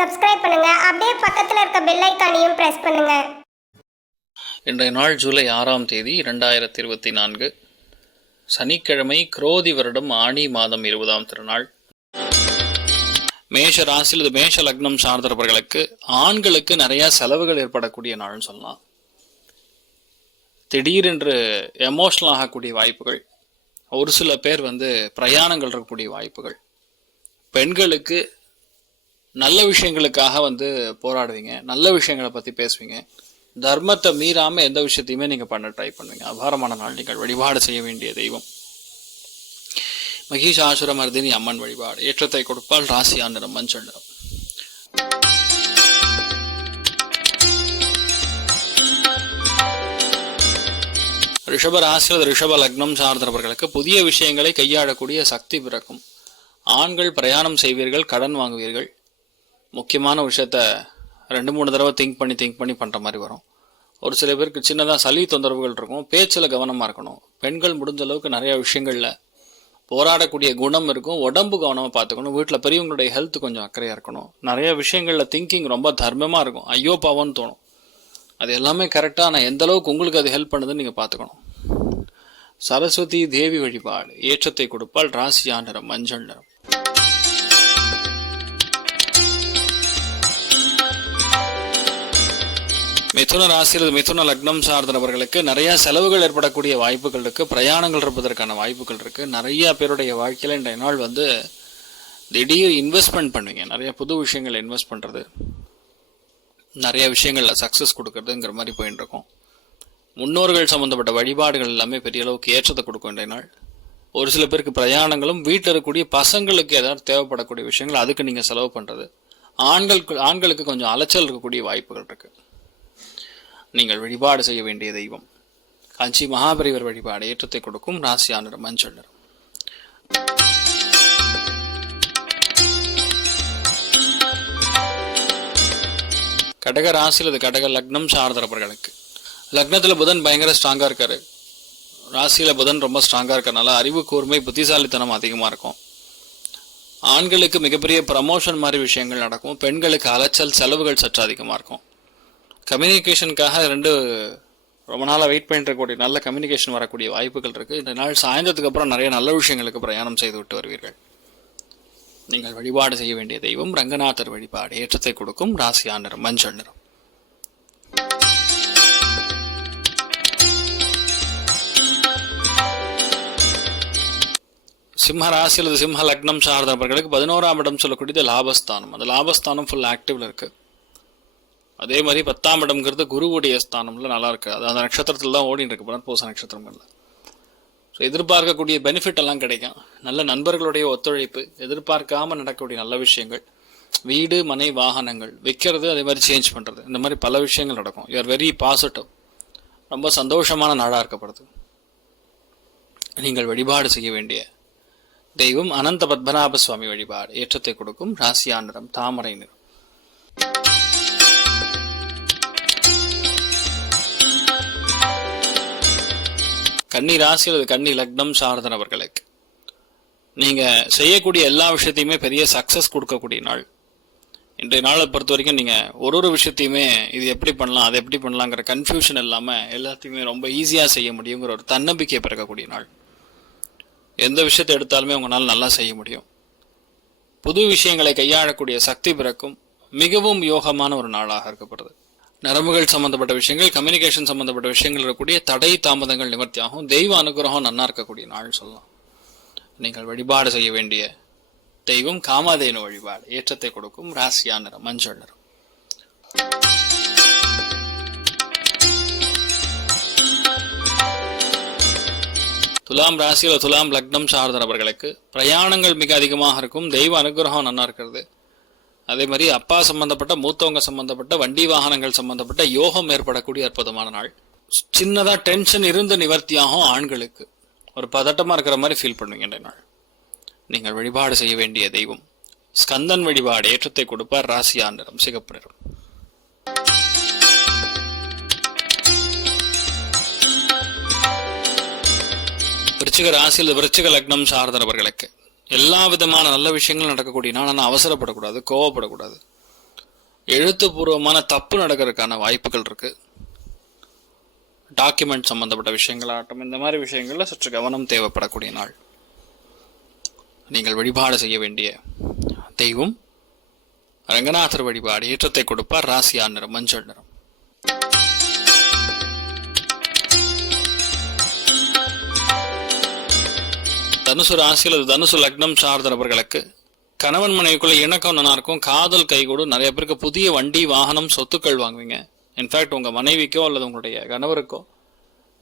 Subscribe பண்ணுங்க. அப்படியே பக்கத்துல இருக்க பெல் ஐக்கானையும் பிரஸ் பண்ணுங்க. இன்றைய நாள் ஜூலை ஆறாம் தேதி இரண்டாயிரத்தி இருபத்தி நான்கு சனிக்கிழமை குரோதி வருடம் ஆணி மாதம் இருபதாம் திருநாள். மேஷ ராசியில் இது மேஷ லக்னம் சார்ந்தவர்களுக்கு ஆண்களுக்கு நிறைய செலவுகள் ஏற்படக்கூடிய நாள்னு சொல்லலாம். திடீரென்று எமோஷனல் ஆகக்கூடிய வாய்ப்புகள். ஒரு சில பேர் வந்து பிரயாணங்கள் இருக்கக்கூடிய வாய்ப்புகள். பெண்களுக்கு நல்ல விஷயங்களுக்காக வந்து போராடுவீங்க. நல்ல விஷயங்களை பற்றி பேசுவீங்க. தர்மத்தை மீறாமல் எந்த விஷயத்தையுமே நீங்கள் பண்ண ட்ரை பண்ணுவீங்க அபாரமான நாள் நீங்கள் வழிபாடு செய்ய வேண்டிய தெய்வம். மகிஷாசுர மர்தினி அம்மன் வழிபாடு. ஏற்றத்தை கொடுப்பால் ராசியா நிறம் மஞ்சள் நிறம். ரிஷப ராசியில் ரிஷப லக்னம் சார்ந்தவர்களுக்கு புதிய விஷயங்களை கையாளக்கூடிய சக்தி பிறக்கும். ஆண்கள் பிரயாணம் செய்வீர்கள் கடன் வாங்குவீர்கள். முக்கியமான விஷயத்த ரெண்டு மூணு தடவை திங்க் பண்ணி திங்க் பண்ணி பண்ணுற மாதிரி வரும். ஒரு சில பேருக்கு சின்னதாக சளி தொந்தரவுகள் இருக்கும். பேச்சில் கவனமாக இருக்கணும். பெண்கள் முடிஞ்ச அளவுக்கு நிறைய விஷயங்களில் போராடக்கூடிய குணம் இருக்கும். உடம்பு கவனமாக பார்த்துக்கணும். வீட்டில் பெரியவங்களுடைய ஹெல்த் கொஞ்சம் அக்கறையாக இருக்கணும். நிறைய விஷயங்களில் திங்கிங் ரொம்ப தர்மமாக இருக்கும். ஐயோ பாவம்னு தோணும். அது எல்லாமே கரெக்டாக ஆனால் எந்த அளவுக்கு உங்களுக்கு அது ஹெல்ப் பண்ணுதுன்னு நீங்கள் பார்த்துக்கணும். சரஸ்வதி தேவி வழிபாடு. ஏற்றத்தை கொடுப்பால் ராசியா நிறம் மஞ்சள் நிறம். மிதுன ராசியில் மிதுன லக்னம் சார்ந்தவர்களுக்கு நிறைய செலவுகள் ஏற்படக்கூடிய வாய்ப்புகள் இருக்கு. பிரயாணங்கள் இருப்பதற்கான வாய்ப்புகள் இருக்கு. நிறைய பேருடைய வாழ்க்கையில் இன்றைய நாள் வந்து திடீர் இன்வெஸ்ட்மெண்ட் பண்ணுவீங்க. நிறைய புது விஷயங்கள் இன்வெஸ்ட் பண்ணுறது நிறைய விஷயங்களில் சக்சஸ் கொடுக்கறதுங்கிற மாதிரி போயின்னு இருக்கும். முன்னோர்கள் சம்மந்தப்பட்ட வழிபாடுகள் எல்லாமே பெரிய அளவுக்கு ஏற்றத்தை கொடுக்கும் இன்றைய நாள். ஒரு சில பேருக்கு பிரயாணங்களும் வீட்டில் இருக்கக்கூடிய பசங்களுக்கு ஏதாவது தேவைப்படக்கூடிய விஷயங்கள் அதுக்கு நீங்கள் செலவு பண்ணுறது ஆண்களுக்கு ஆண்களுக்கு கொஞ்சம் அலைச்சல் இருக்கக்கூடிய வாய்ப்புகள் இருக்குது நீங்கள் வழிபாடு செய்ய வேண்டிய தெய்வம். காஞ்சி மகாபரிவர் வழிபாடு ஏற்றத்தை கொடுக்கும் ராசியா நிறம் மஞ்சள் நிறம் கடக ராசியில் இது கடக லக்னம் சார்ந்தவர்களுக்கு லக்னத்தில் புதன் பயங்கர ஸ்ட்ராங்காக இருக்காரு. ராசியில் புதன் ரொம்ப ஸ்ட்ராங்காக இருக்கறனால அறிவு கூர்மை புத்திசாலித்தனம் அதிகமாக இருக்கும். ஆண்களுக்கு மிகப்பெரிய ப்ரமோஷன் மாதிரி விஷயங்கள் நடக்கும். பெண்களுக்கு அலைச்சல் செலவுகள் சற்று அதிகமாக இருக்கும். கம்யூனிகேஷனுக்காக ரெண்டு ரொம்ப நாளாக வெயிட் பண்ணிட்டுருக்கக்கூடிய நல்ல கம்யூனிகேஷன் வரக்கூடிய வாய்ப்புகள் இருக்குது இந்த நாள் சாயந்தரத்துக்கு அப்புறம் நிறைய நல்ல விஷயங்களுக்கு பிரயாணம் செய்து விட்டு வருவீர்கள். நீங்கள் வழிபாடு செய்ய வேண்டிய தெய்வம் ரங்கநாதர் வழிபாடு. ஏற்றத்தை கொடுக்கும் ராசியா நிறம் மஞ்சள் நிறம். சிம்ம ராசி அல்லது சிம்ம லக்னம் சார்ந்தவர்களுக்கு பதினோராம் இடம் சொல்லக்கூடியது லாபஸ்தானம். அந்த லாபஸ்தானம் ஃபுல் ஆக்டிவ்ல இருக்குது அதே மாதிரி பத்தாம் இடம்ங்கிறது குருவுடைய ஸ்தானம்ல நல்லா இருக்கு. அது அந்த நட்சத்திரத்தில் தான் ஓடிட்டு இருக்கு. புனர்பூச நட்சத்திரங்கள்ல. ஸோ எதிர்பார்க்கக்கூடிய பெனிஃபிட் எல்லாம் கிடைக்கும். நல்ல நண்பர்களுடைய ஒத்துழைப்பு எதிர்பார்க்காம நடக்கக்கூடிய நல்ல விஷயங்கள் வீடு மனை வாகனங்கள் விற்கிறது அதே மாதிரி சேஞ்ச் பண்ணுறது இந்த மாதிரி பல விஷயங்கள் நடக்கும். யூஆர் வெரி பாசிட்டிவ் ரொம்ப சந்தோஷமான நாடாக இருக்கப்படுது. நீங்கள் வழிபாடு செய்ய வேண்டிய தெய்வம் அனந்த பத்மநாப சுவாமி வழிபாடு. ஏற்றத்தை கொடுக்கும் ராசியா நிறம் தாமரை நிறம். கன்னி ராசியில் அல்லது கன்னி லக்னம் சார்ந்தனவர்களுக்கு நீங்கள் செய்யக்கூடிய எல்லா விஷயத்தையுமே பெரிய சக்சஸ் கொடுக்கக்கூடிய நாள். இன்றைய நாளை பொறுத்த வரைக்கும் நீங்கள் ஒரு ஒரு விஷயத்தையுமே இது எப்படி பண்ணலாம் அதை எப்படி பண்ணலாங்கிற கன்ஃபியூஷன் இல்லாமல் எல்லாத்தையுமே ரொம்ப ஈஸியாக செய்ய முடியுங்கிற ஒரு தன்னம்பிக்கை பிறக்கக்கூடிய நாள். எந்த விஷயத்தை எடுத்தாலுமே உங்களால் நல்லா செய்ய முடியும். புது விஷயங்களை கையாளக்கூடிய சக்தி பிறக்கும் மிகவும் யோகமான ஒரு நாளாக இருக்கப்படுது. நரம்புகள் சம்பந்தப்பட்ட விஷயங்கள் கம்யூனிகேஷன் சம்பந்தப்பட்ட விஷயங்கள் இருக்கக்கூடிய தடை தாமதங்கள் நிவர்த்தியாகும். தெய்வ அனுகிரகம் நன்னா இருக்கக்கூடிய நாள் சொல்லலாம். நீங்கள் வழிபாடு செய்ய வேண்டிய தெய்வம் காமாதேனு வழிபாடு. ஏற்றத்தை கொடுக்கும் ராசியா நிறம் மஞ்சள் நிறம். துலாம் ராசியில் துலாம் லக்னம் சார்ந்த நபர்களுக்கு பிரயாணங்கள் மிக அதிகமாக இருக்கும். தெய்வ அனுகிரகம் நன்னா இருக்கிறது. அதே மாதிரி அப்பா சம்பந்தப்பட்ட மூத்தவங்க சம்பந்தப்பட்ட வண்டி வாகனங்கள் சம்பந்தப்பட்ட யோகம் ஏற்படக்கூடிய அற்புதமான நாள். சின்னதாக டென்ஷன் இருந்து நிவர்த்தியாகும் ஆண்களுக்கு. ஒரு பதட்டமாக இருக்கிற மாதிரி ஃபீல் பண்ணுவீங்க இந்த நாள். நீங்கள் வழிபாடு செய்ய வேண்டிய தெய்வம். ஸ்கந்தன் வழிபாடு ஏற்றத்தை கொடுப்பார் ராசியா நிறம் சிகப்பு நிறம். விருச்சிக ராசியில் விருச்சிக லக்னம் சார்ந்தவர்களுக்கு. எல்லா விதமான நல்ல விஷயங்களும் நடக்கக்கூடிய நாள். ஆனால் அவசரப்படக்கூடாது கோவப்படக்கூடாது. எழுத்துப்பூர்வமான தப்பு நடக்கிறதுக்கான வாய்ப்புகள் இருக்கு. டாக்குமெண்ட் சம்பந்தப்பட்ட விஷயங்களாகட்டும் இந்த மாதிரி விஷயங்களில் சற்று கவனம் தேவைப்படக்கூடிய நாள். நீங்கள் வழிபாடு செய்ய வேண்டிய தெய்வம் ரங்கநாதர் வழிபாடு ஏற்றத்தை கொடுப்பார் ராசியா நிறம் மஞ்சள் நிறம். தனுசு ராசி அல்லது தனுசு லக்னம் சார்ந்த நபர்களுக்கு கணவன் மனைவிக்குள்ள இணக்கம் நல்லா இருக்கும். காதல் கைகூடும் நிறைய பேருக்கு புதிய வண்டி வாகனம் சொத்துக்கள் வாங்குவீங்க. இன்ஃபேக்ட் உங்கள் மனைவிக்கோ அல்லது உங்களுடைய கணவருக்கோ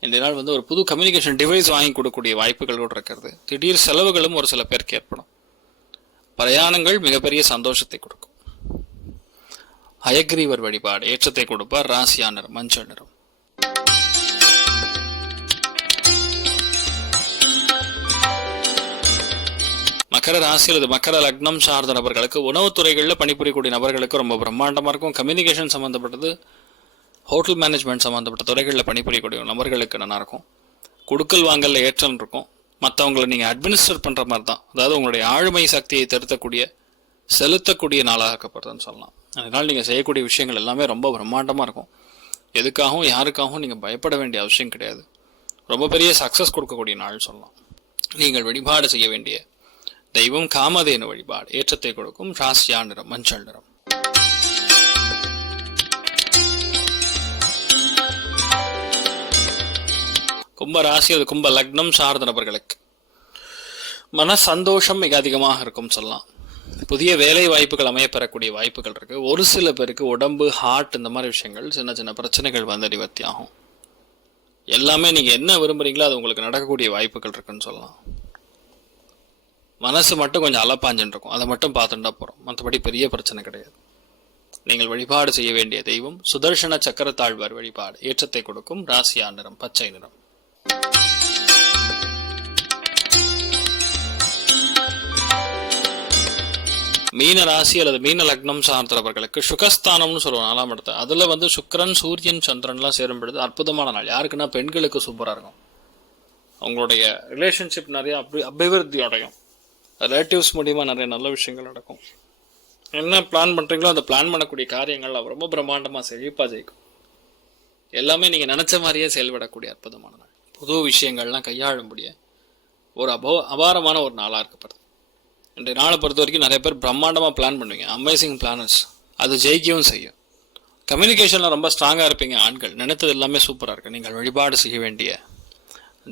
இந்த நாள் வந்து ஒரு புது கம்யூனிகேஷன் டிவைஸ் வாங்கி கொடுக்கக்கூடிய வாய்ப்புகள் கூட இருக்கிறது. திடீர் செலவுகளும் ஒரு சில பேருக்கு ஏற்படும். பிரயாணங்கள் மிகப்பெரிய சந்தோஷத்தை கொடுக்கும். அயக்ரீவர் வழிபாடு ஏற்றத்தை கொடுப்பார். ராசியானர் மஞ்சள் நிறம். மகர ராசி அல்லது மக்கர லக்னம் சார்ந்த நபர்களுக்கு உணவுத்துறைகளில் பணிபுரியக்கூடிய நபர்களுக்கு ரொம்ப பிரம்மாண்டமாக இருக்கும். கம்யூனிகேஷன் சம்மந்தப்பட்டது ஹோட்டல் மேனேஜ்மெண்ட் சம்மந்தப்பட்ட துறைகளில் பணிபுரியக்கூடிய நபர்களுக்கு நல்லாயிருக்கும் கொடுக்கல் வாங்கலில் ஏற்றம் இருக்கும். மற்றவங்களை நீங்கள் அட்மினிஸ்டர் பண்ணுற மாதிரி தான் அதாவது உங்களுடைய ஆளுமை சக்தியை திருத்தக்கூடிய செலுத்தக்கூடிய நாளாக இருக்கப்படுதுன்னு சொல்லலாம். அதனால் நீங்கள் செய்யக்கூடிய விஷயங்கள் எல்லாமே ரொம்ப பிரம்மாண்டமாக இருக்கும். எதுக்காகவும் யாருக்காகவும் நீங்கள் பயப்பட வேண்டிய அவசியம் கிடையாது. ரொம்ப பெரிய சக்ஸஸ் கொடுக்கக்கூடிய நாள் சொல்லலாம். நீங்கள் வழிபாடு செய்ய வேண்டிய தெய்வம் காமதேனு வழிபாடு. ஏற்றத்தை கொடுக்கும் ராசியா நிறம் மஞ்சள் நிறம். கும்ப ராசி அது கும்ப லக்னம் சார்ந்த நபர்களுக்கு. மன சந்தோஷம் மிக அதிகமாக இருக்கும் சொல்லலாம். புதிய வேலை வாய்ப்புகள் அமையப்பெறக்கூடிய வாய்ப்புகள் இருக்கு. ஒரு சில பேருக்கு உடம்பு ஹார்ட் இந்த மாதிரி விஷயங்கள் சின்ன சின்ன பிரச்சனைகள் வந்து நிவர்த்தி ஆகும் எல்லாமே நீங்க என்ன விரும்புறீங்களோ அது உங்களுக்கு நடக்கக்கூடிய வாய்ப்புகள் இருக்குன்னு சொல்லலாம். மனசு மட்டும் கொஞ்சம் அலப்பாஞ்சுன்னு இருக்கும் அதை மட்டும் பார்த்துட்டா போகிறோம் மற்றபடி பெரிய பிரச்சனை கிடையாது. நீங்கள் வழிபாடு செய்ய வேண்டிய தெய்வம் சுதர்சன சக்கரத்தாழ்வார் வழிபாடு. ஏற்றத்தை கொடுக்கும் ராசியா நிறம் பச்சை நிறம். மீன ராசி அல்லது மீன லக்னம் சார்ந்தவர்களுக்கு சுகஸ்தானம்னு சொல்லுவோம் நாலாம் இடத்த. அதில் வந்து சுக்கரன் சூரியன் சந்திரன்லாம் சேரும் பொழுது அற்புதமான நாள். யாருக்குன்னா பெண்களுக்கு சூப்பராக இருக்கும். அவங்களுடைய ரிலேஷன்ஷிப் நிறைய அபி அபிவிருத்தி அடையும் ரிலேட்டிவ்ஸ் மூலிமா நிறைய நல்ல விஷயங்கள் நடக்கும். என்ன பிளான் பண்ணுறீங்களோ அந்த பிளான் பண்ணக்கூடிய காரியங்கள் ரொம்ப பிரம்மாண்டமாக செழிப்பாக ஜெயிக்கும். எல்லாமே நீங்கள் நினச்ச மாதிரியே செயல்படக்கூடிய அற்புதமான நாள். புது விஷயங்கள்லாம் கையாளும்படிய ஒரு அபோ அபாரமான ஒரு நாளாக இருக்கப்படுது. இன்றைய நாளை பொறுத்த வரைக்கும் நிறைய பேர் பிரம்மாண்டமாக பிளான் பண்ணுவீங்க. அமேசிங் பிளானர்ஸ் அது ஜெயிக்கவும் செய்யும். கம்யூனிகேஷனில் ரொம்ப ஸ்ட்ராங்காக இருப்பீங்க ஆண்கள். நினைத்தது எல்லாமே சூப்பராக இருக்குது நீங்கள் வழிபாடு செய்ய வேண்டிய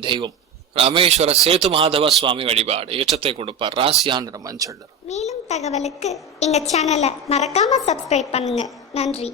தெய்வம். ராமேஸ்வர சேது மாதவ சுவாமி வழிபாடு ஏற்றத்தை கொடுப்பார் ராசியான் மஞ்சள் மேலும் தகவலுக்கு எங்க சேனலை மறக்காம சப்ஸ்கிரைப் பண்ணுங்க. நன்றி.